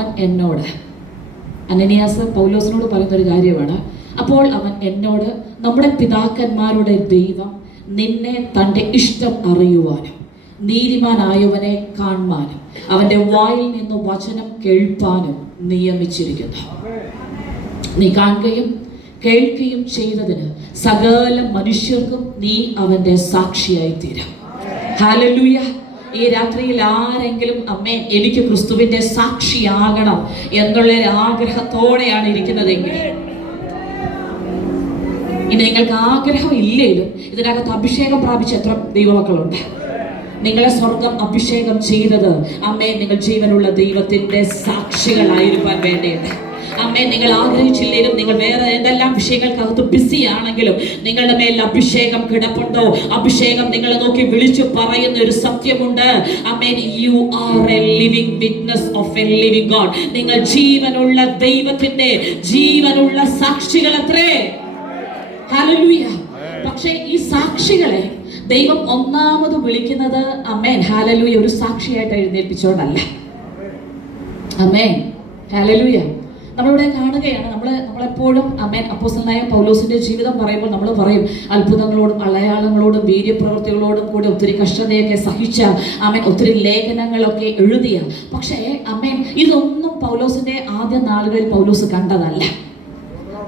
അവൻ എന്നോട്, അനനിയാസ് പൗലോസിനോട് പറയുന്നൊരു കാര്യമാണ്, അപ്പോൾ അവൻ എന്നോട് നമ്മുടെ പിതാക്കന്മാരുടെ ദൈവം നിന്നെ തൻ്റെ ഇഷ്ടം അറിയുവാനും നീതിമാനായവനെ കാണുവാനും അവൻ്റെ വായിൽ നിന്ന് വചനം കേൾപ്പാനും നിയമിച്ചിരിക്കുന്നു. നീ കാണുകയും കേൾക്കുകയും ചെയ്തതിന് സകല മനുഷ്യർക്കും നീ അവൻ്റെ സാക്ഷിയായി തീരാം. ഹല്ലേലൂയ. ഈ രാത്രിയിൽ ആരെങ്കിലും അമ്മേ എനിക്ക് ക്രിസ്തുവിൻ്റെ സാക്ഷിയാകണം എന്നുള്ള ആഗ്രഹത്തോടെയാണ് ഇരിക്കുന്നതെങ്കിൽ, ഇനി നിങ്ങൾക്ക് ആഗ്രഹം ഇല്ലേലും ഇതിനകത്ത് അഭിഷേകം പ്രാപിച്ച എത്ര ദൈവമക്കളുണ്ട്? നിങ്ങളെ സ്വർഗം അഭിഷേകം ചെയ്തത് അമ്മേ നിങ്ങൾ ജീവനുള്ള ദൈവത്തിന്റെ സാക്ഷികളായിരിക്കാൻ വേണ്ടിയിട്ട്. അമ്മേ നിങ്ങൾ ആഗ്രഹിച്ചില്ലേലും, നിങ്ങൾ വേറെ ഏതെല്ലാം വിഷയങ്ങൾക്കകത്ത് ബിസി ആണെങ്കിലും നിങ്ങളുടെ മേൽ അഭിഷേകം കിടപ്പുണ്ടോ? അഭിഷേകം നിങ്ങളെ നോക്കി വിളിച്ചു പറയുന്ന ഒരു സത്യമുണ്ട്. അമ്മേ, you are A living witness of A living God. നിങ്ങൾ ജീവനുള്ള ദൈവത്തിന്റെ ജീവനുള്ള സാക്ഷികളത്രേ. ഹല്ലേലൂയ. പക്ഷേ ഈ സാക്ഷികളെ ദൈവം ഒന്നാമത് വിളിക്കുന്നത് അമ്മേൻ ഹല്ലേലൂയ ഒരു സാക്ഷിയായിട്ട് എഴുന്നേൽപ്പിച്ചോണ്ടല്ല. അമ്മേൻ ഹല്ലേലൂയ. നമ്മളിവിടെ കാണുകയാണ്, നമ്മളെപ്പോഴും അമ്മേൻ അപ്പോസ്തലനായ പൗലോസിന്റെ ജീവിതം പറയുമ്പോൾ നമ്മൾ പറയും അത്ഭുതങ്ങളോടും അടയാളങ്ങളോടും വീര്യപ്രവൃത്തികളോടും കൂടെ ഒത്തിരി കഷ്ടതയൊക്കെ സഹിച്ച അമ്മേൻ ഒത്തിരി ലേഖനങ്ങളൊക്കെ എഴുതിയ. പക്ഷേ അമ്മേൻ ഇതൊന്നും പൗലോസിന്റെ ആദ്യ നാളുകളിൽ പൗലോസ് കണ്ടതല്ല.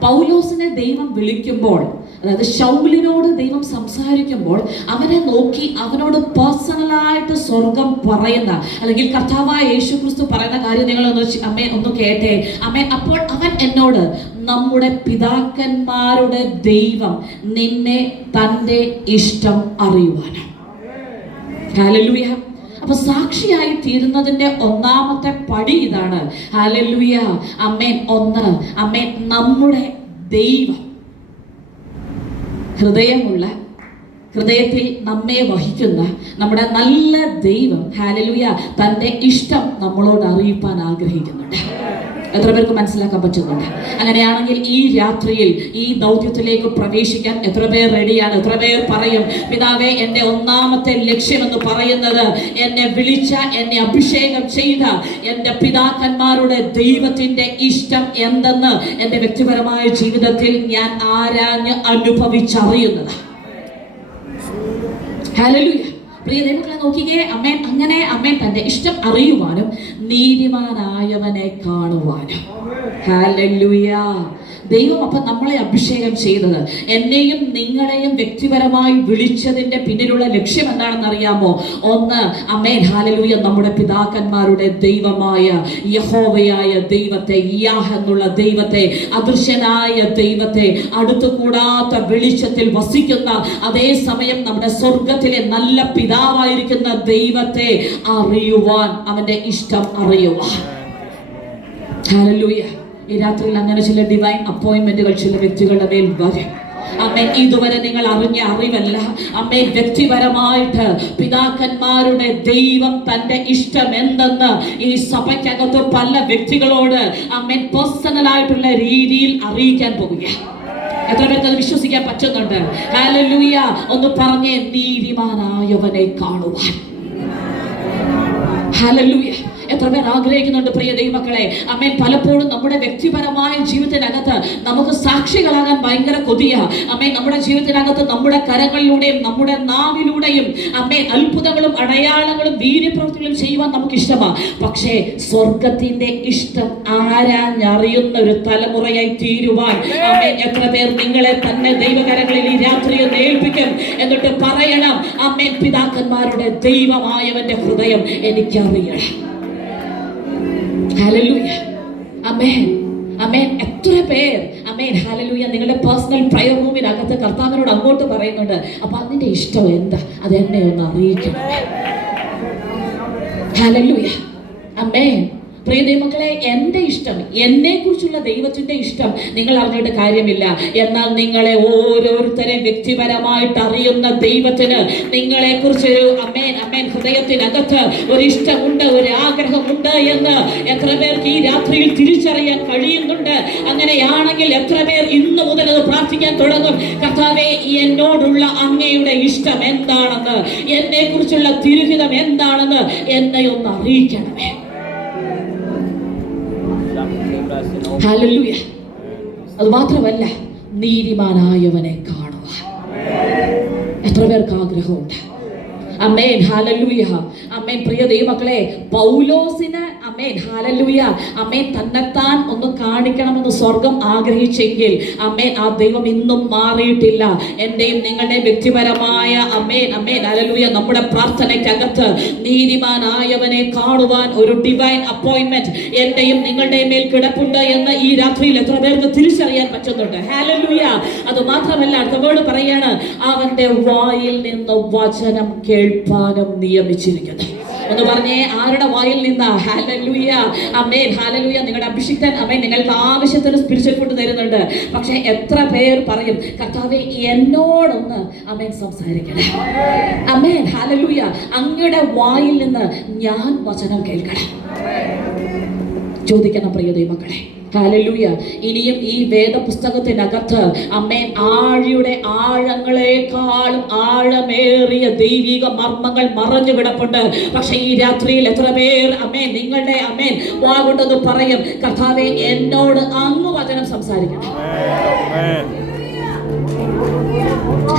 പൗലോസിനെ ദൈവം വിളിക്കുമ്പോൾ, അതായത് ശൗലിനോട് ദൈവം സംസാരിക്കുമ്പോൾ അവനെ നോക്കി അവനോട് പേഴ്സണലായിട്ട് സ്വർഗം പറയുന്ന, അല്ലെങ്കിൽ കർത്താവായ യേശു ക്രിസ്തു പറയുന്ന കാര്യം നിങ്ങളൊന്ന് അമ്മേ ഒന്ന് കേട്ടേ. അമ്മേ, അപ്പോൾ അവൻ എന്നോട് നമ്മുടെ പിതാക്കന്മാരുടെ ദൈവം നിന്നെ തൻ്റെ ഇഷ്ടം അറിയുവാനാണ്. ഹല്ലേലൂയ. അപ്പൊ സാക്ഷിയായി തീരുന്നതിന്റെ ഒന്നാമത്തെ പടി ഇതാണ്. ഹല്ലേലൂയ. അമ്മേൻ. ഒന്ന്, അമ്മേൻ നമ്മുടെ ദൈവം ഹൃദയത്തിൽ നമ്മെ വഹിക്കുന്ന നമ്മുടെ നല്ല ദൈവം ഹല്ലേലൂയ തൻ്റെ ഇഷ്ടം നമ്മളോട് അറിയിപ്പാൻ ആഗ്രഹിക്കുന്നുണ്ട്. എത്ര പേർക്ക് മനസ്സിലാക്കാൻ പറ്റുന്നുണ്ട്? അങ്ങനെയാണെങ്കിൽ ഈ രാത്രിയിൽ ഈ ദൗത്യത്തിലേക്ക് പ്രവേശിക്കാൻ എത്ര പേർ റെഡിയാണ്? എത്ര പേർ പറയും, പിതാവേ, എൻ്റെ ഒന്നാമത്തെ ലക്ഷ്യമെന്ന് പറയുന്നത് എന്നെ വിളിച്ച, എന്നെ അഭിഷേകം ചെയ്ത എൻ്റെ പിതാക്കന്മാരുടെ ദൈവത്തിൻ്റെ ഇഷ്ടം എന്തെന്ന് എൻ്റെ വ്യക്തിപരമായ ജീവിതത്തിൽ ഞാൻ ആരാഞ്ഞ് അനുഭവിച്ചറിയുന്നത്. ഹല്ലേലൂയ. പ്രിയ ദൈവങ്ങളെ നോക്കിക്കേ. അമ്മേൻ അങ്ങനെ അമ്മേൻ തൻ്റെ ഇഷ്ടം അറിയുവാനും നീതിമാനായവനെ കാണുവാനും. ഹല്ലേലൂയ. ദൈവം അപ്പം നമ്മളെ അഭിഷേകം ചെയ്തത്, എന്നെയും നിങ്ങളെയും വ്യക്തിപരമായി വിളിച്ചതിൻ്റെ പിന്നിലുള്ള ലക്ഷ്യം എന്താണെന്ന് അറിയാമോ? ഒന്ന്, അമ്മേൻ ഹല്ലേലൂയ, നമ്മുടെ പിതാക്കന്മാരുടെ ദൈവമായ യഹോവയായ ദൈവത്തെ, യാഹ് എന്നുള്ള ദൈവത്തെ, അദൃശ്യനായ ദൈവത്തെ, അടുത്തുകൂടാത്ത വെളിച്ചത്തിൽ വസിക്കുന്ന, അതേസമയം നമ്മുടെ സ്വർഗത്തിലെ നല്ല പിതാവായിരിക്കുന്ന ദൈവത്തെ അറിയുവാൻ, അവന്റെ ഇഷ്ടം അറിയുവാൻ. ഹല്ലേലൂയ. ഈ രാത്രിയിൽ അങ്ങനെ ചില ഡിവൈൻ അപ്പോയിന്റ്മെന്റുകൾ ചില വ്യക്തികളുടെ മേൽ വരും. അമ്മേ, ഇതുവരെ നിങ്ങൾ അറിഞ്ഞ അറിവല്ല. അമ്മേ, വ്യക്തിപരമായിട്ട് പിതാക്കന്മാരുടെ ദൈവം തൻ്റെ ഇഷ്ടം എന്തെന്ന് ഈ സഭയ്ക്കകത്ത് പല വ്യക്തികളോട് അമ്മേ പേഴ്സണലായിട്ടുള്ള രീതിയിൽ അറിയിക്കാൻ പോകുക. എത്ര പേർക്ക് അത് വിശ്വസിക്കാൻ പറ്റുന്നുണ്ട്? ഹല്ലേലൂയ. ഒന്ന് പറഞ്ഞേ, നീതിമാനായവനെ കാണുവാൻ. ഹല്ലേലൂയ. എത്ര പേർ ആഗ്രഹിക്കുന്നുണ്ട് പ്രിയ ദൈവമക്കളെ? അമ്മേൻ, പലപ്പോഴും നമ്മുടെ വ്യക്തിപരമായ ജീവിതത്തിനകത്ത് നമുക്ക് സാക്ഷികളാകാൻ ഭയങ്കര കൊതിയ. അമ്മേൻ, നമ്മുടെ ജീവിതത്തിനകത്ത് നമ്മുടെ കരങ്ങളിലൂടെയും നമ്മുടെ നാവിലൂടെയും അമ്മേൻ അത്ഭുതങ്ങളും അടയാളങ്ങളും വീര്യപ്രവൃത്തികളും ചെയ്യുവാൻ നമുക്ക് ഇഷ്ടമാണ്. പക്ഷേ സ്വർഗത്തിന്റെ ഇഷ്ടം ആരാഞ്ഞറിയുന്ന ഒരു തലമുറയായി തീരുവാൻ അമ്മേൻ എത്ര പേർ നിങ്ങളെ തന്നെ ദൈവകരങ്ങളിൽ ഈ രാത്രി ഒന്ന് ഏൽപ്പിക്കും? എന്നിട്ട് പറയണം, അമ്മേൻ, പിതാക്കന്മാരുടെ ദൈവമായവന്റെ ഹൃദയം എനിക്കറിയണം. ഹല്ലേലൂയ. ആമേൻ. ആമേൻ. എത്ര പേർ ആമേൻ ഹല്ലേലൂയ നിങ്ങളുടെ പേഴ്സണൽ പ്രയർ റൂമിനകത്ത് കർത്താവിനോട് അങ്ങോട്ട് പറയുന്നുണ്ട്, അപ്പൊ അതിന്റെ ഇഷ്ടം എന്താ, അത് എന്നെ ഒന്ന് അറിയിക്കണം. ഹല്ലേലൂയ. ആമേൻ. പ്രിയ ദൈവമക്കളെ, എൻ്റെ ഇഷ്ടം, എന്നെ കുറിച്ചുള്ള ദൈവത്തിന്റെ ഇഷ്ടം നിങ്ങൾ അറിഞ്ഞിട്ട് കാര്യമില്ല. എന്നാൽ നിങ്ങളെ ഓരോരുത്തരെ വ്യക്തിപരമായിട്ട് അറിയുന്ന ദൈവത്തിന് നിങ്ങളെ കുറിച്ച് അമ്മേൻ അമ്മേൻ ഹൃദയത്തിനകത്ത് ഒരു ഇഷ്ടമുണ്ട്, ഒരു ആഗ്രഹമുണ്ട് എന്ന് എത്ര പേർക്ക് ഈ രാത്രിയിൽ തിരിച്ചറിയാൻ കഴിയുന്നുണ്ട്? അങ്ങനെയാണെങ്കിൽ എത്ര പേർ ഇന്ന് മുതൽ അത് പ്രാർത്ഥിക്കാൻ തുടങ്ങും? കർത്താവേ, എന്നോടുള്ള അങ്ങയുടെ ഇഷ്ടം എന്താണെന്ന്, എന്നെ കുറിച്ചുള്ള തിരുഹിതം എന്താണെന്ന് എന്നെ ഒന്ന് അറിയിക്കണമേ. ഹല്ലേലൂയ. അത് മാത്രമല്ല, നീതിമാനായവനെ കാണുവാൻ എത്ര പേർക്ക് ആഗ്രഹമുണ്ട്? അമേൻ, ഹല്ലേലൂയ. അമേൻ. പ്രിയ ദൈവമക്കളെ, പൗലോസിന് അമേൻ, ഹല്ലേലൂയ, അമേൻ, തന്നെത്താൻ ഒന്ന് കാണിക്കണമെന്ന് സ്വർഗം ആഗ്രഹിച്ചെങ്കിൽ അമേൻ, ആ ദൈവം ഇന്നും മാറിയിട്ടില്ല. എന്റെയും നിങ്ങളുടെയും വ്യക്തിപരമായ അമേൻ, അമേൻ, ഹല്ലേലൂയ, നമ്മുടെ പ്രാർത്ഥനയ്ക്കകത്ത് നീതിമാനായവനെ കാണുവാൻ ഒരു ഡിവൈൻ അപ്പോയിന്റ്മെന്റ് എന്റെയും നിങ്ങളുടെയും മേൽ കിടപ്പുണ്ട് എന്ന് ഈ രാത്രിയിൽ എത്ര പേർക്ക് തിരിച്ചറിയാൻ പറ്റുന്നുണ്ട്? ഹല്ലേലൂയ. അത് മാത്രമല്ല, അടുത്തവോട് പറയാണ്, അവന്റെ വായിൽ നിന്ന് വചനം കേൾപ്പാനും നിയമിച്ചിരിക്കുന്നു എന്ന് പറഞ്ഞേ. ആരുടെ വായിൽ നിന്നാ? ഹല്ലേലൂയ, ആമേൻ, ഹല്ലേലൂയ. നിങ്ങളുടെ അഭിഷിക്തൻ അമേൻ നിങ്ങൾക്ക് ആവശ്യത്തിന് സ്പിരിച്വൽ ഫുഡ് തരുന്നുണ്ട്. പക്ഷെ എത്ര പേർ പറയും, കർത്താവേ എന്നോടൊന്ന് അമേൻ സംസാരിക്കണം? ആമേൻ, ഹല്ലേലൂയ. അങ്ങയുടെ വായിൽ നിന്ന് ഞാൻ വചനം കേൾക്കണം. ചോദിക്കണം പ്രിയ ദൈവമക്കളെ. ഹല്ലേലൂയ. ഇനിയും ഈ വേദപുസ്തകത്തിനകത്ത് അമേൻ ആഴിയുടെ ആഴങ്ങളെക്കാളും ആഴമേറിയ ദൈവിക മർമ്മങ്ങൾ മറഞ്ഞു കിടപ്പുണ്ട്. പക്ഷെ ഈ രാത്രിയിൽ എത്ര പേർ അമേൻ നിങ്ങളുടെ അമേൻ വാ കൊണ്ടൊന്ന് പറയും, കർത്താവേ എന്നോട് അങ്ങ് വചനം സംസാരിക്കണം?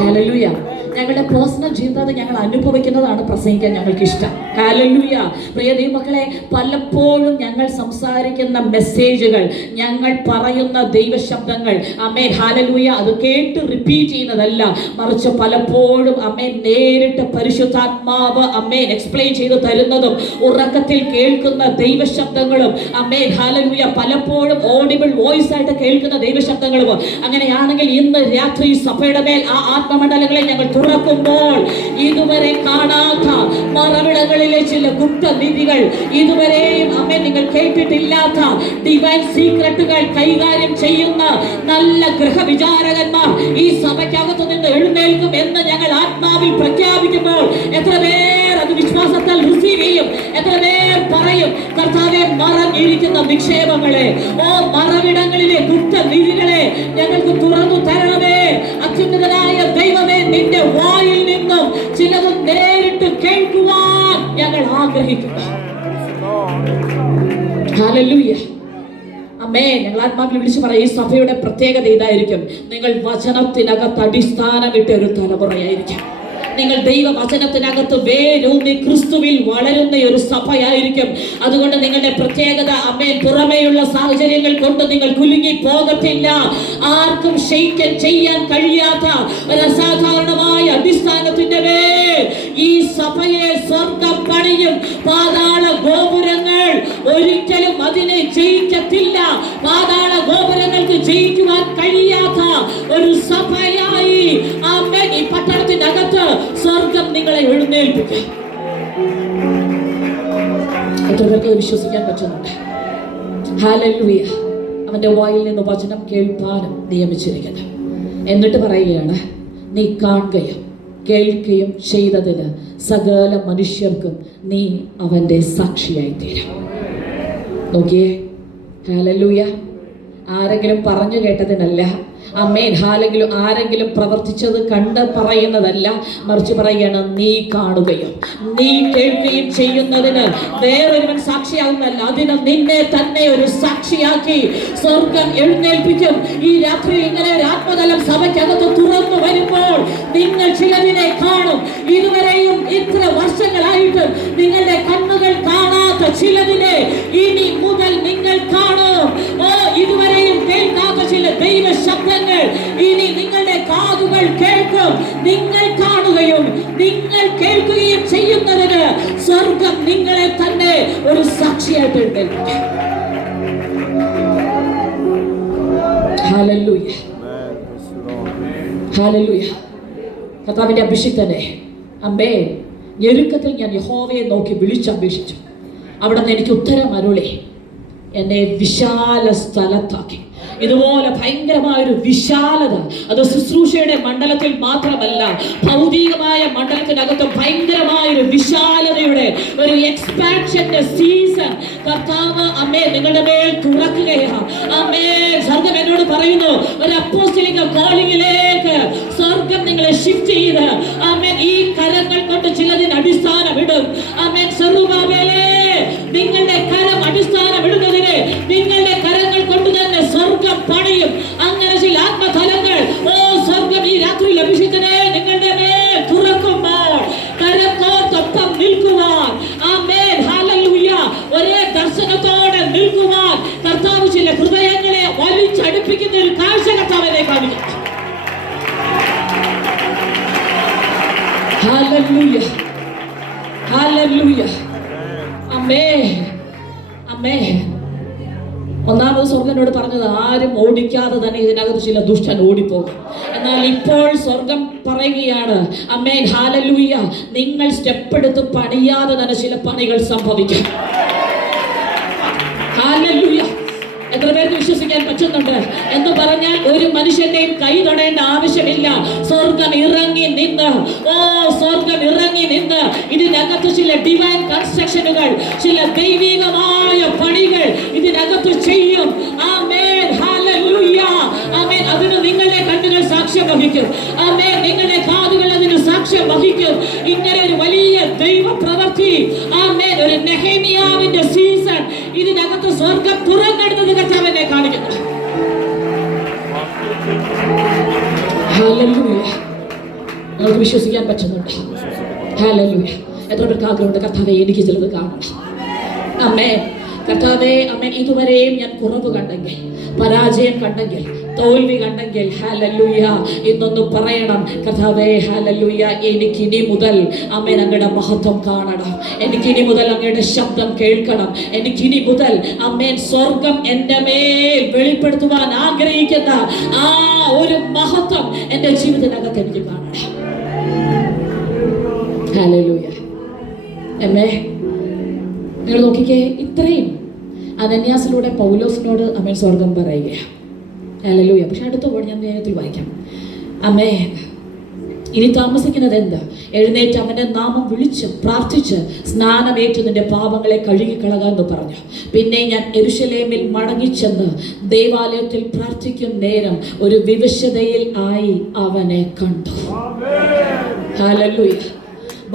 ഹല്ലേലൂയ. ഞങ്ങളുടെ പേഴ്സണൽ ജീവിതത്തിൽ ഞങ്ങൾ അനുഭവിക്കുന്നതാണ് പ്രസംഗിക്കാൻ ഞങ്ങൾക്ക് ഇഷ്ടം. ഹല്ലേലൂയ. പ്രിയ ദൈവമക്കളെ, പലപ്പോഴും ഞങ്ങൾ സംസാരിക്കുന്ന മെസ്സേജുകൾ, ഞങ്ങൾ പറയുന്ന ദൈവശബ്ദങ്ങൾ അമേൻ, ഹല്ലേലൂയ, അത് കേട്ട് റിപ്പീറ്റ് ചെയ്യുന്നതല്ല, മറിച്ച് പലപ്പോഴും അമേൻ നേരിട്ട് പരിശുദ്ധാത്മാവ് അമേൻ എക്സ്പ്ലെയിൻ ചെയ്ത് തരുന്നതും ഉറക്കത്തിൽ കേൾക്കുന്ന ദൈവശബ്ദങ്ങളും അമേൻ, ഹല്ലേലൂയ, പലപ്പോഴും ഓഡിബിൾ വോയിസ് ആയിട്ട് കേൾക്കുന്ന ദൈവശബ്ദങ്ങളും. അങ്ങനെയാണെങ്കിൽ ഇന്ന് രാത്രി സഭയുടെ മേൽ ആ ആത്മമണ്ഡലങ്ങളെ ഞങ്ങൾ തുറക്കുമ്പോൾ ഇതുവരെ കാണാത്ത മറവിടങ്ങളിലെ ചില ഗുപ്തനിധികൾ, ഇതുവരെയും അമ്മ നിങ്ങൾ കേട്ടിട്ടില്ലാത്ത ഡിവൈൻ സീക്രട്ടുകൾ കൈകാര്യം ചെയ്യുന്ന നല്ല ഗൃഹവിചാരകന്മാർ ഈ സഭയ്ക്കകത്ത് നിന്ന് എഴുന്നേൽക്കും എന്ന് ഞങ്ങൾ ആത്മാവിൽ പ്രഖ്യാപിക്കുമ്പോൾ എത്ര പേർ അത് വിശ്വാസത്താൽ റിസീവ് ചെയ്യും? എത്ര പേർ പറയും, കർത്താവേ മറഞ്ഞിരിക്കുന്ന നിക്ഷേപങ്ങളെ, ഓ മറവിടങ്ങളിലെ ഗുപ്തനിധികളെ ഞങ്ങൾക്ക് തുറന്നു തരണമേ. അത്യുന്നതനായ ദൈവമേ, നിന്റെ വായിൽ നിന്നും ചിലത് നേരിട്ട് കേൾക്കുവാൻ ഞങ്ങൾ ആഗ്രഹിക്കുന്നു. ഹല്ലേലൂയ, ആമേൻ. ഞങ്ങൾ ആത്മാവിൽ വിളിച്ചു പറയും, ഈ സഭയുടെ പ്രത്യേകത ഇതായിരിക്കും, നിങ്ങൾ വചനത്തിനകത്ത് അടിസ്ഥാനമിട്ട ഒരു തലമുറയായിരിക്കും. നിങ്ങൾ ദൈവവചനത്തിനകത്ത് വേരൂന്നി ക്രിസ്തുവിൽ വളരുന്ന ഒരു സഭയായിരിക്കും. അതുകൊണ്ട് നിങ്ങളുടെ പ്രത്യേകത അമേൻ പുറമേയുള്ള സാഹചര്യങ്ങൾ കൊണ്ട് നിങ്ങൾ കുലുങ്ങി പോകത്തില്ല. ആർക്കും ഷെയ്ക്കൻ ചെയ്യാൻ കഴിയാത്ത ഒരു അസാധാരണമായ അടിസ്ഥാനത്തിന്റെ മേൽ ഈ സഭയെ സ്വർഗം പണിയും. പാതാള ഗോപുരങ്ങൾ ഒരിക്കലും അതിനെ ജയിക്കത്തില്ല. പാതാള ഗോപുരങ്ങൾക്ക് ജയിക്കുവാൻ കഴിയാത്ത ഒരു സഭയായി ആമേൻ ഈ പട്ടണത്തിനകത്ത് സ്വർഗം നിങ്ങളെ എഴുന്നേൽപ്പിക്കും. എത്ര പേർക്ക് വിശ്വസിക്കാൻ പറ്റുന്നുണ്ട്? ഹല്ലേലൂയ. അവന്റെ വായിൽ നിന്ന് വചനം കേൾപ്പാനും നിയമിച്ചിരിക്കുന്നു. എന്നിട്ട് പറയുകയാണ്, നീ കാണുകയും കേൾക്കുകയും ചെയ്തതിന് സകല മനുഷ്യർക്കും നീ അവന്റെ സാക്ഷിയായി തീരും. നോക്കിയേ, ഹല്ലേലൂയ. ആരെങ്കിലും പറഞ്ഞു കേട്ടതിനല്ല, ആമേൻ, ആരെങ്കിലും പ്രവർത്തിച്ചത് കണ്ട് പറയുന്നതല്ല, മറിച്ച് പറയുകയാണ്, നീ കാണുകയും നീ കേൾക്കുകയും ചെയ്യുന്നതിന് വേറൊരുവൻ സാക്ഷിയാവുന്നല്ല, അതിന് നിന്നെ തന്നെ ഒരു സാക്ഷിയാക്കി സ്വർഗം എഴുന്നേൽപ്പിക്കും. ഈ രാത്രി ഇങ്ങനെ ഒരു ആത്മതലം സഭയ്ക്കകത്ത് തുറന്നു വരുമ്പോൾ നിങ്ങൾ ചിലതിനെ കാണും. ഇതുവരെയും ഇത്ര വർഷങ്ങളായിട്ട് നിങ്ങളുടെ കണ്ണുകൾ കാണാത്ത ചിലതിനെ ഇനി മുതൽ നിങ്ങൾ കാണും. ഇതുവരെയും കേൾക്കാത്ത ചില ദൈവ ശബ്ദങ്ങൾ ഇനി നിങ്ങളുടെ കാതുകൾ കേൾക്കും. നിങ്ങൾ കാണുകയും നിങ്ങൾ കേൾക്കുകയും ചെയ്യുന്നതിന് സ്വർഗം നിങ്ങളെ തന്നെ ഒരു സാക്ഷിയായിട്ട് എഴുന്നേൽപ്പിക്കും. Hallelujah, hallelujah. കർത്താവിന്റെ അഭിഷിക്തനെ അമ്മേ, ഞെരുക്കത്തിൽ ഞാൻ യഹോവയെ നോക്കി വിളിച്ചപേക്ഷിച്ചു. അവിടെ നിന്ന് എനിക്ക് ഉത്തരം അരുളി എന്നെ വിശാല സ്ഥലത്താക്കി. ഇതുപോലെ ഭയങ്കരമായൊരു വിശാലത, അത് ശുശ്രൂഷയുടെ മണ്ഡലത്തിൽ മാത്രമല്ല, ഭൗതികമായ മണ്ഡലത്തിനകത്ത് ഭയങ്കരമായൊരു വിശാലതയുടെ ഒരു എക്സ്പാൻഷന്റെ സീസൺ കർത്താവ് അമ്മേ നിങ്ങളുടെ മേൽ തുറക്കുകയാണ്. അമ്മേ, സ്വർഗം എന്നോട് പറയുന്നു, ഒരു അപ്പോസ്തലിക കോളിംഗിലേക്ക് സ്വർഗം നിങ്ങളെ ഷിഫ്റ്റ് ചെയ്ത് അമ്മേ ഈ കരങ്ങൾ കൊണ്ട് ചിലതിന് അടിസ്ഥാനം ഇടും. അമ്മേ, സെറുബാബേലേ, നിങ്ങളുടെ കരം അടിസ്ഥാനം ഇടുന്നതിന് നിങ്ങളുടെ കരങ്ങൾ കൊണ്ട് ചില ഹൃദയങ്ങളെ വലിച്ചടുപ്പിക്കുന്ന ഒരു കാഴ്ച കർത്താവിനെ കാണിക്കും. ഹല്ലേലൂയ, ഹല്ലേലൂയ, ആമേൻ, ആമേൻ. ഒന്നാമത് സ്വർഗ്ഗനോട് പറഞ്ഞത് ആരും ഓടിക്കാതെ തന്നെ ഇതിനകത്ത് ചില ദുഷ്ടൻ ഓടിപ്പോകും. എന്നാൽ ഇപ്പോൾ സ്വർഗം പറയുകയാണ്, ആമേൻ, ഹല്ലേലൂയ, നിങ്ങൾ സ്റ്റെപ്പ് എടുത്ത് പണിയാതെ തന്നെ ചില പണികൾ സംഭവിക്കും. ഹല്ലേലൂയ. എത്ര പേർക്ക് വിശ്വസിക്കാൻ പറ്റുന്നുണ്ട് എന്ന് പറഞ്ഞാൽ ഒരു മനുഷ്യന്റെയും കൈ തൊടേണ്ട ആവശ്യമില്ല. സ്വർഗം ഇറങ്ങി നിന്ന്, സ്വർഗം ഇറങ്ങി നിന്ന് ഇതിനകത്ത് ചില ഡിവൈൻ കൺസ്ട്രക്ഷനുകൾ, ചില ദൈവികമായ പണികൾ ഇതിനകത്ത് ചെയ്യും. ആമേൻ, ഹല്ലേലൂയ, ആമേൻ. അതിന് നിങ്ങളുടെ കണ്ണുകൾ സാക്ഷ്യം വഹിക്കും. ആമേൻ, നിങ്ങളുടെ കാതുകൾ അതിന് സാക്ഷ്യം വഹിക്കും. ഇങ്ങനെ ഒരു വലിയ ദൈവ പ്രവൃത്തി, ആമേൻ, ഒരു നെഹെമിയാവിന്റെ സീസൺ ഇതിനകത്ത് സ്വർഗം തുറന്നെടുത്തത് കർത്താവിനെ കാണിക്കുന്നു. ഹല്ലേലൂയ. നമുക്ക് വിശ്വസിക്കാൻ പറ്റുന്നുണ്ട്. ഹല്ലേലൂയ. എത്ര പേർക്ക് ആഗ്രഹമുണ്ട് കർത്താവേ എനിക്ക് ചിലത് കാണണം. ആമേൻ. കർത്താവേ, ആമേൻ, ഇതുവരെയും ഞാൻ കുറവ് കണ്ടെങ്കിൽ, പരാജയം കണ്ടെങ്കിൽ, തോൽവി കണ്ടെങ്കിൽ, ഹല്ലേലൂയ, ഇന്നൊന്ന് പറയണം കർത്താവേ, ഹല്ലേലൂയ, എനിക്കിനി മുതൽ ആമേൻ അങ്ങയുടെ മഹത്വം കാണണം. എനിക്കിനി മുതൽ അങ്ങയുടെ ശബ്ദം കേൾക്കണം. എനിക്കിനി മുതൽ ആമേൻ സ്വർഗം എൻ്റെ മേൽ വെളിപ്പെടുത്തുവാൻ ആഗ്രഹിക്കുന്ന ആ ഒരു മഹത്വം എൻ്റെ ജീവിതത്തിനകത്ത് എനിക്ക് കാണണം. ഹല്ലേലൂയ. അമ്മേ, നിങ്ങൾ നോക്കിക്കേ, ഇത്രയും അനന്യാസിലൂടെ പൗലോസിനോട് ആമേൻ സ്വർഗം പറയുകയാണ്. ഹല്ലേലൂയ. പക്ഷെ അടുത്ത പോയി ഞാൻ വേഗത്തിൽ വായിക്കാം. ആമേൻ. ഇനി താമസിക്കുന്നത് എന്താ? എഴുന്നേറ്റ് അവന്റെ നാമം വിളിച്ച് പ്രാർത്ഥിച്ച് സ്നാനമേറ്റ് നിന്റെ പാപങ്ങളെ കഴുകിക്കളകാന്ന് പറഞ്ഞു. പിന്നെ ഞാൻ യെരൂശലേമിൽ മടങ്ങിച്ചെന്ന് ദേവാലയത്തിൽ പ്രാർത്ഥിക്കും നേരം ഒരു വിവശതയിൽ ആയി അവനെ കണ്ടു. ഹല്ലേലൂയ.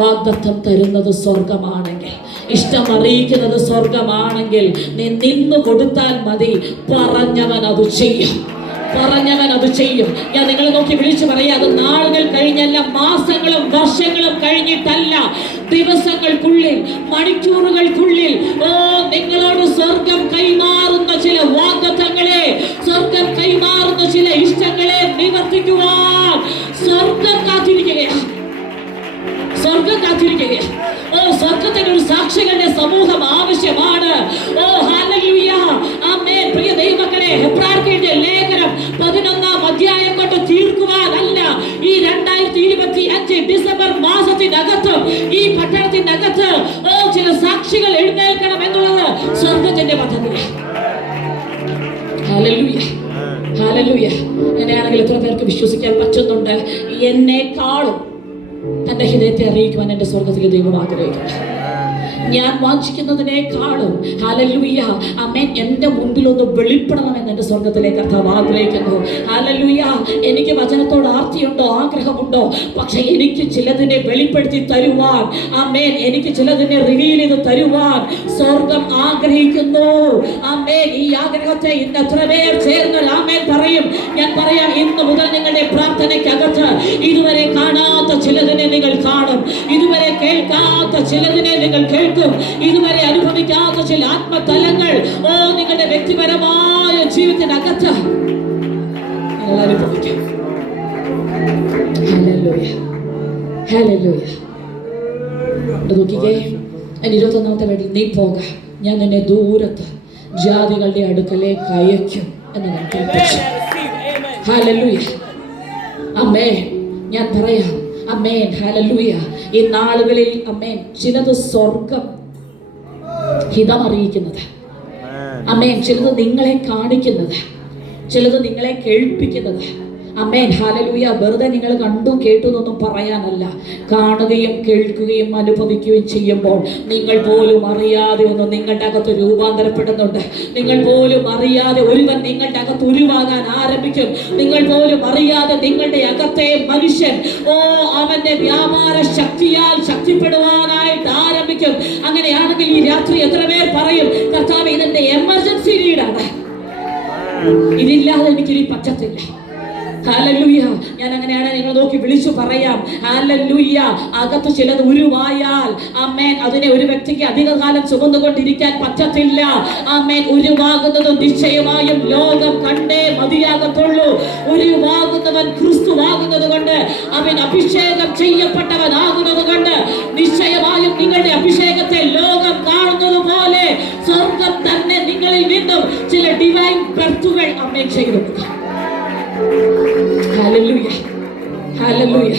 വാഗ്ദത്തം തരുന്നത് സ്വർഗമാണെങ്കിൽ, ഇഷ്ടം അറിയിക്കുന്നത് സ്വർഗമാണെങ്കിൽ, നീ നിന്ന് കൊടുത്താൽ മതി. പറഞ്ഞവൻ അത് ചെയ്യും, പറഞ്ഞവൻ അത് ചെയ്യും. ഞാൻ നിങ്ങളെ നോക്കി വിളിച്ചു പറയാം, അത് നാളുകൾ കഴിഞ്ഞല്ല, മാസങ്ങളും വർഷങ്ങളും കഴിഞ്ഞിട്ടല്ല, ദിവസങ്ങൾക്കുള്ളിൽ, മണിക്കൂറുകൾക്കുള്ളിൽ നിങ്ങളോട് സ്വർഗം കൈമാറുന്ന ചില വാഗ്ദത്തങ്ങളെ, സ്വർഗം കൈമാറുന്ന ചില ഇഷ്ടങ്ങളെ നിവർത്തിക്കുവാൻ സ്വർഗം കാത്തിരിക്കുകയാണ്. സ്വർഗം കാത്തിരിക്കുകയാണ്. സ്വർഗത്തിന് ഒരു സാക്ഷികളുടെ സമൂഹം ആവശ്യമാണ്. ഹല്ലേലൂയ, ആമേൻ. പ്രിയ ദൈവമക്കളെ, ഹെബ്രായർക്കെഴുതിയ ലേഖനം 11-ാം അധ്യായം കൊണ്ട് തീർക്കുവാനല്ല ഈ 2025 ഡിസംബർ മാസത്തിനകത്ത് ഈ പട്ടണത്തിനകത്ത് ചില സാക്ഷികൾ എഴുന്നേൽക്കണം എന്നുള്ളത് സ്വർഗത്തിന്റെ പദ്ധതിയാണ്. Hallelujah, hallelujah. അങ്ങനെയാണെങ്കിൽ എത്ര പേർക്ക് വിശ്വസിക്കാൻ പറ്റുന്നുണ്ട് എന്നെക്കാളും തന്റെ ഹൃദയത്തെ അറിയിക്കുവാൻ എന്റെ സ്വർഗത്തിലെ ദൈവം ആഗ്രഹിക്കുന്നു. ഞാൻ വാഞ്ചിക്കുന്നതിനേക്കാളും ഹല്ലേലൂയ, ആമേൻ, എൻ്റെ മുൻപിൽ ഒന്ന് വെളിപ്പെടണമെന്ന് എൻ്റെ സ്വർഗത്തിലെ കർത്താവ് ആഗ്രഹിക്കുന്നു. ഹല്ലേലൂയ. എനിക്ക് വചനത്തോട് ആർത്തിയുണ്ടോ, ആഗ്രഹമുണ്ടോ? പക്ഷെ എനിക്ക് ചിലതിനെ വെളിപ്പെടുത്തി തരുവാൻ, ആമേൻ, എനിക്ക് ചിലതിനെ റിവീൽ ചെയ്ത് തരുവാൻ സ്വർഗം ആഗ്രഹിക്കുന്നു. ആമേൻ. ഈ ആഗ്രഹത്തെ ഇന്ന് എത്ര പേർ ചേർന്ന് ആമേൻ പറയും? ഞാൻ പറയാം, ഇന്ന് മുതൽ നിങ്ങളുടെ പ്രാർത്ഥനയ്ക്കകത്ത് ഇതുവരെ കാണാത്ത ചിലതിനെ നിങ്ങൾ കാണും, ഇതുവരെ കേൾക്കാത്ത ചിലതിനെ നിങ്ങൾ കേൾക്കും, ഇതുവരെ അനുഭവിക്കാത്ത ചില ആത്മതലങ്ങൾ നിങ്ങളുടെ വ്യക്തിപരമായ ജീവിതത്തിനകത്ത് നിങ്ങൾ അനുഭവിക്കും. Hallelujah, hallelujah. നോക്കിക്കേ, 21-ാമത്തെ വീട്ടിൽ നീ പോക, ഞാൻ നിന്നെ ദൂരത്ത് ജാതികളുടെ അടുക്കലേക്ക് അയക്കും എന്ന് ഞാൻ കേൾപ്പിച്ചു. ഹല്ലേലൂയ, ആമേൻ. ഞാൻ പറയാം, ആമേൻ, ഹല്ലേലൂയ. ഈ നാളുകളിൽ ആമേൻ ചിലത് സ്വർഗം ഹിതമറിയിക്കുന്നത്, ആമേൻ, ചിലത് നിങ്ങളെ കാണിക്കുന്നത്, ചിലത് നിങ്ങളെ കേൾപ്പിക്കുന്നത്. ആമേൻ, ഹല്ലേലൂയ. വെറുതെ നിങ്ങൾ കണ്ടു കേട്ടു എന്നൊന്നും പറയാനല്ല, കാണുകയും കേൾക്കുകയും അനുഭവിക്കുകയും ചെയ്യുമ്പോൾ നിങ്ങൾ പോലും അറിയാതെ ഒന്ന് നിങ്ങളുടെ അകത്ത് രൂപാന്തരപ്പെടുന്നുണ്ട്. നിങ്ങൾ പോലും അറിയാതെ ഒരുവൻ നിങ്ങളുടെ അകത്ത് ഉരുവാകാൻ ആരംഭിക്കും. നിങ്ങൾ പോലും അറിയാതെ നിങ്ങളുടെ അകത്തെ മനുഷ്യൻ അവന്റെ വ്യാപാര ശക്തിയാൽ ശക്തിപ്പെടുവാനായിട്ട് ആരംഭിക്കും. അങ്ങനെയാണെങ്കിൽ ഈ രാത്രി എത്ര പേർ പറയും, കർത്താവേ, ഇതെന്റെ എമർജൻസി നീഡാണ്, ഇതില്ലാതെ എനിക്കിനി പറ്റത്തില്ല. ഹല്ലേലൂയ. ഞാൻ അങ്ങനെയാണ് നിങ്ങൾ നോക്കി വിളിച്ചു പറയാം. ഹല്ലേലൂയ. അകത്ത് ചിലത് ഉരുവായാൽ ആമേൻ അതിനെ ഒരു വ്യക്തിക്ക് അധികകാലം ചുമന്നുകൊണ്ടിരിക്കാൻ പറ്റത്തില്ല. ആമേൻ. ഉരുവാകുന്നത് നിശ്ചയമായും ലോകം കണ്ടേ മതിയാകത്തുള്ളൂ. ഉരുവാകുന്നവൻ ക്രിസ്തുവാകുന്നത് കൊണ്ട്, അവൻ അഭിഷേകം ചെയ്യപ്പെട്ടവനാകുന്നത് കൊണ്ട് നിശ്ചയമായും നിങ്ങളുടെ അഭിഷേകത്തെ ലോകം കാണുന്നത് പോലെ സ്വർഗം തന്നെ നിങ്ങളിൽ നിന്നും ചില ഡിവൈൻ ബർത്തുകൾ അമ്മേ ചെയ്തു. ഹല്ലേലൂയ. ഹല്ലേലൂയ.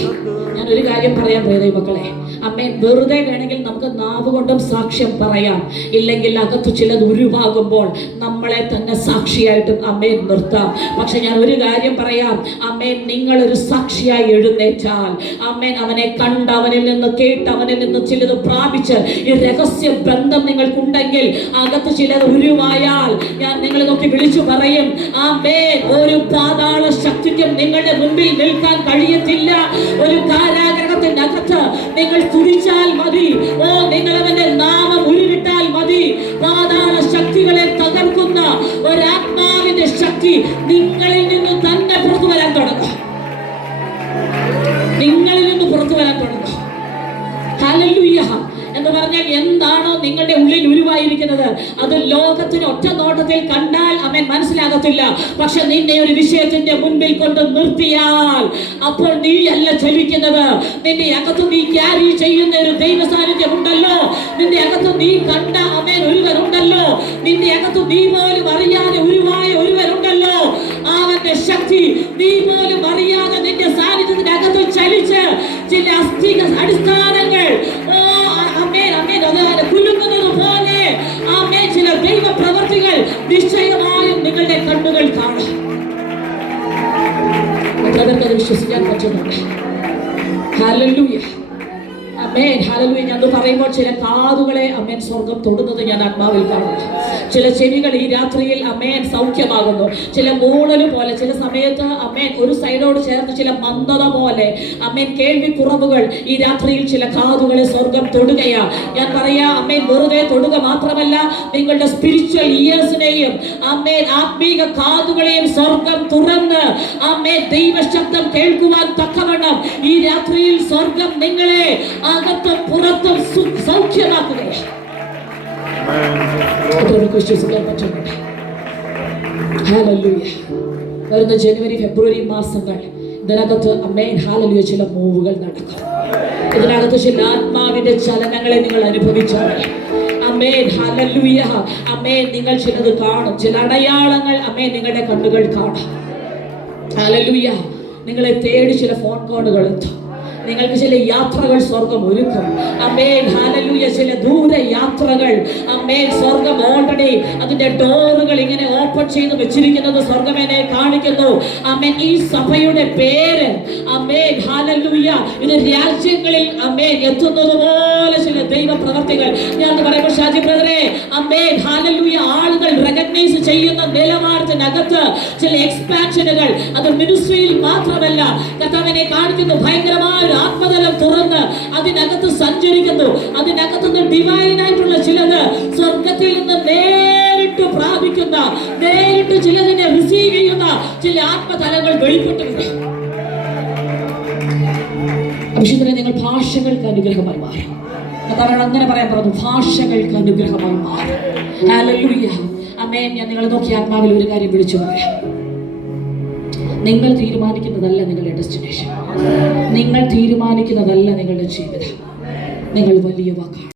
ഞാൻ ഒരു കാര്യം പറയാൻ പോയതേ മക്കളെ, അമ്മേ വെറുതെ വേണമെങ്കിൽ നമുക്ക് നാവ് കൊണ്ടും സാക്ഷ്യം പറയാം. ഇല്ലെങ്കിൽ അകത്ത് ചിലത് ഉരുവാകുമ്പോൾ നമ്മളെ തന്നെ സാക്ഷിയായിട്ടും അമ്മേ നിർത്താം. പക്ഷെ ഞാൻ ഒരു കാര്യം പറയാം, അമ്മേ നിങ്ങളൊരു സാക്ഷിയായി എഴുന്നേറ്റാൽ, അമ്മേൻ അവനെ കണ്ട് അവനിൽ നിന്ന് കേട്ട് അവനിൽ നിന്ന് ചിലത് പ്രാപിച്ച് ഈ രഹസ്യ ബന്ധം നിങ്ങൾക്കുണ്ടെങ്കിൽ അകത്ത് ചിലത് ഉരുവായാൽ ഞാൻ നിങ്ങളെ നോക്കി വിളിച്ചു പറയും, ആമേൻ. ഒരു പാതാള ശക്തിക്കും നിങ്ങളുടെ മുൻപിൽ നിൽക്കാൻ കഴിയത്തില്ല. ഒരു കാരാഗ്രഹത്തിന്റെ അകത്ത് നിങ്ങൾ തുടിച്ചാൽ മതി. നിങ്ങൾ അവന്റെ നാമം ഉരുവിട്ടാൽ മതി. പാതാള ശക്തികളെ തകർക്കുന്ന ഒരാത്മാവിന്റെ ശക്തി നിങ്ങളിൽ നിന്ന് തന്നെ പുറത്തു വരാൻ തുടങ്ങും. നിങ്ങളിൽ നിന്ന് പുറത്തു വരാൻ തുടങ്ങും. ഹല്ലേലൂയ. എന്ന് പറഞ്ഞാൽ എന്താണോ നിങ്ങളുടെ ഉള്ളിൽ ഉരുവായിരിക്കുന്നത് അത് ലോകത്തിന് ഒറ്റ നോട്ടത്തിൽ കണ്ടാൽ അവൻ മനസ്സിലാകത്തില്ല. പക്ഷെ നിന്നെ ഒരു വിഷയത്തിന്റെ മുൻപിൽ കൊണ്ട് നിർത്തിയാൽ അപ്പോൾ നീ അല്ല ചലിക്കുന്നത്. നിന്റെ അകത്ത് നീ ക്യാരി ചെയ്യുന്ന ഒരു ദൈവ സാന്നിധ്യം ഉണ്ടല്ലോ. നിന്റെ അകത്ത് നീ കണ്ട അവൻ ഒരുവനുണ്ടല്ലോ. നിന്റെ അകത്ത് നീ പോലും അറിയാതെ ഉരുവായ ഒരുവനുണ്ടല്ലോ. അവന്റെ ശക്തി നീ പോലും അറിയാതെ നിന്റെ സാന്നിധ്യത്തിന്റെ അകത്ത് ചലിച്ച് ചില അസ്ഥിക അടിസ്ഥാനങ്ങൾ കുലുങ്ങുന്നത് പോലെ ആമേൻ ചില ദൈവ പ്രവർത്തികൾ നിശ്ചയമായും നിങ്ങളുടെ കണ്ണുകൾ കാണും. അവർക്കത് വിശ്വസിക്കാൻ പറ്റുന്നുണ്ട്. ഹല്ലേലൂയ. ആമേൻ. ഹല്ലേലൂയ. ഞാൻ പറയുമ്പോൾ ചില കാതുകളെ അമേൻ സ്വർഗം തൊടുന്നത് ഞാൻ ആത്മാവിൽ കാണുന്നു. ചില ചെവികൾ ഈ രാത്രിയിൽ അമേൻ സൗഖ്യമാകുന്നു. ചില മൂളല് പോലെ ചില സമയത്ത് അമേൻ ഒരു സൈഡോട് ചേർന്ന് ചില മന്ദത പോലെ അമേൻ കേൾവി കുറവുകൾ ഈ രാത്രിയിൽ ചില കാതുകളെ സ്വർഗം തൊടുകയാ. ഞാൻ പറയാ അമേൻ വെറുതെ തൊടുക മാത്രമല്ല നിങ്ങളുടെ സ്പിരിച്വൽ ഇയേഴ്സിനെയും അമേൻ ആത്മീക കാതുകളെയും സ്വർഗം തുറന്ന് അമേൻ ദൈവശബ്ദം കേൾക്കുവാൻ തക്കവണ്ണം ഈ രാത്രിയിൽ സ്വർഗം നിങ്ങളെ അകത്തും പുറത്തും സൗഖ്യമാക്കുകയാണ്. വിശ്വസിക്കാൻ പറ്റുന്നുണ്ട്. ഹല്ലേലൂയ. വരുന്ന ജനുവരി ഫെബ്രുവരി മാസങ്ങൾ ഇതിനകത്ത് അമേൻ ഹല്ലേലൂയ ചില മൂവുകൾ നടക്കും. ഇതിനകത്ത് ചില ആത്മാവിന്റെ ചലനങ്ങളെ നിങ്ങൾ അനുഭവിച്ചാൽ അമേൻ ഹല്ലേലൂയ അമേൻ നിങ്ങൾ ചിലത് കാണും. ചില അടയാളങ്ങൾ അമേൻ നിങ്ങളുടെ കണ്ണുകൾ കാണും. ഹല്ലേലൂയ. നിങ്ങളെ തേടി ചില ഫോൺ കോളുകൾ എത്തും. നിങ്ങൾക്ക് ചില യാത്രകൾ സ്വർഗം ഒരുക്കും. അമേൻ ഹല്ലേലൂയ. ചില ദൂര യാത്രകൾ അമേൻ സ്വർഗം ഓൾറെഡി അതിന്റെ ഡോറുകൾ ഇങ്ങനെ ഓപ്പൺ ചെയ്ത് വെച്ചിരിക്കുന്നത് സ്വർഗം എന്നെ കാണിക്കുന്നു. അമേൻ. ഈ സഭയുടെ പേര് അമേൻ ഹല്ലേലൂയ ഇത് രാജ്യങ്ങളിൽ അമേൻ എത്തുന്നത് പോലെ ചില ദൈവ പ്രവർത്തികൾ ഞാൻ പറയുമ്പോൾ ഷാജി ബ്രദറെ അമേൻ ഹല്ലേലൂയ ആളുകൾ റെക്കഗ്നൈസ് ചെയ്യുന്ന നിലവാരത്തിനകത്ത് ചില എക്സ്പാൻഷനുകൾ അത് മിനിസ്ട്രിയിൽ മാത്രമല്ല കർത്താവിനെ കാണിക്കുന്നു. ഭയങ്കരമായ ആത്മതലം തുറന്ന് അതിനകത്ത് സഞ്ചരിക്കുന്നു. അതിനകത്തുനിന്ന് ഡിവൈനായിട്ടുള്ള ചിലത് സ്വർഗത്തിൽ നിന്ന് നേരിട്ട് പ്രാപിക്കുന്ന നേരിട്ട് ചിലതിനെ റിസീവ് ചെയ്യുന്ന ചില ആത്മതലങ്ങൾ വെളിപ്പെട്ടിട്ടുണ്ട്. അഭിഷേകനെ നിങ്ങൾ ഭാഷകൾക്ക് അനുഗ്രഹമായി മാറും. കർത്താവ് അങ്ങനെ പറയാൻ പറഞ്ഞു, ഭാഷകൾക്ക് അനുഗ്രഹമായി മാറും. ഹല്ലേലൂയ. ആമേൻ. ഞാൻ നിങ്ങളെ നോക്കി ആത്മാവിൽ ഒരു കാര്യം വിളിച്ചു പറയാം. നിങ്ങൾ തീരുമാനിക്കുന്നതല്ല നിങ്ങളുടെ ഡെസ്റ്റിനേഷൻ. നിങ്ങൾ തീരുമാനിക്കുന്നതല്ല നിങ്ങളുടെ ജീവിതം. നിങ്ങൾ വലിയ വാക്കാണ്.